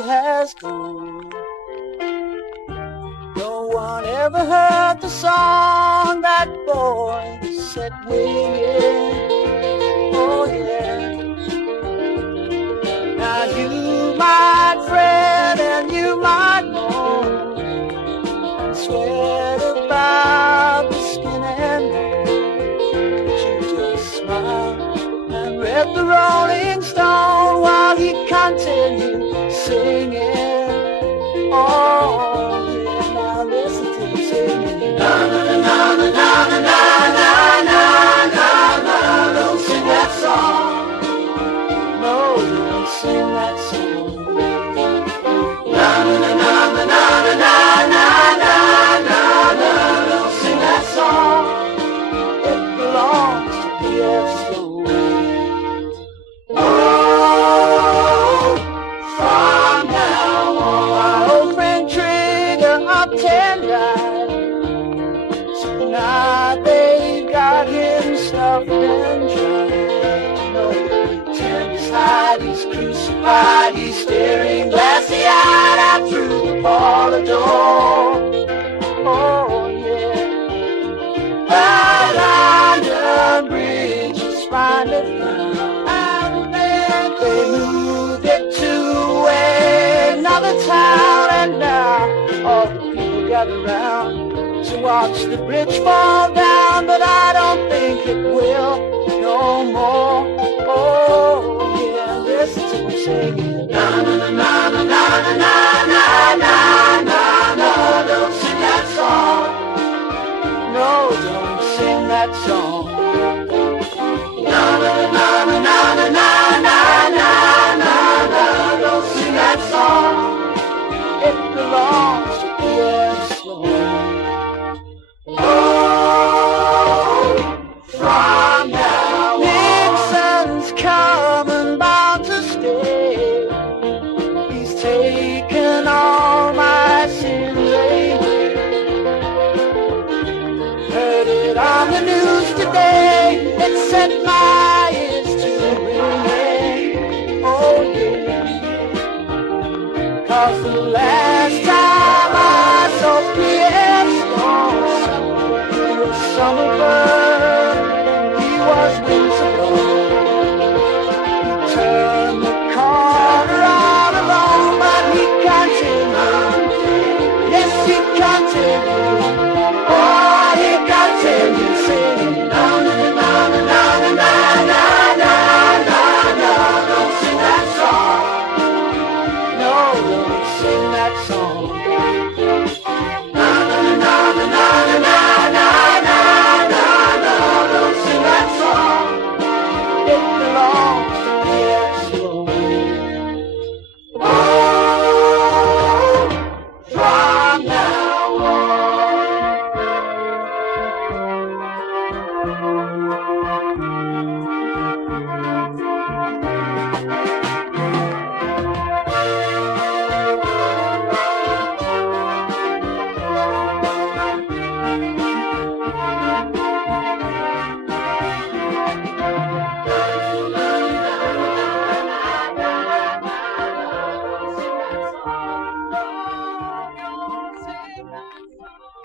has gone. No one ever heard the song that boy said winging. Oh yeah. Now you might fret and you might moan and sweat about the skin and bone, but you just smile and read the Rolling Stone while he continued singing. Oh yeah, now listen to him singing. Na na na na na na na na na na. Don't sing that song. No, don't sing that song. Na na na na na na na na na na. Don't sing that song. It belongs to P.F. Sloan. Oh, from now on, my old friend Trigger up 10 died. Tonight they got him stuffed and tried. No pretend he's hide, he's crucified, he's staring glassy-eyed out through the parlor door. Oh yeah, by London Bridge is finally found. They moved it to another town, and now all the people gather round to watch the bridge fall down, but I don't think it will no more. Oh yeah, listen to me singing. Na na na na na na na na na na na. Don't sing that song. No, don't sing that song. Na na na na na na na na na. Don't sing that song. It belongs to P.F. Sloan. Oh, from now on, Nixon's coming, bound to stay. He's taken all my sins away. Heard it on the news today. It set my ears to ringing. Oh yeah, 'cause the last time I saw P.F. Sloan was summer bird, he was whimsical. He turned the corner all alone, but he continued. Yes, he continued. Oh, he continued singing. Na na na na na na na na na na. Don't sing that song. No, don't sing that song. Na na na na na na na na na. Don't sing that song. It belongs to P.F. Sloan. Oh, from now on. Sing that song.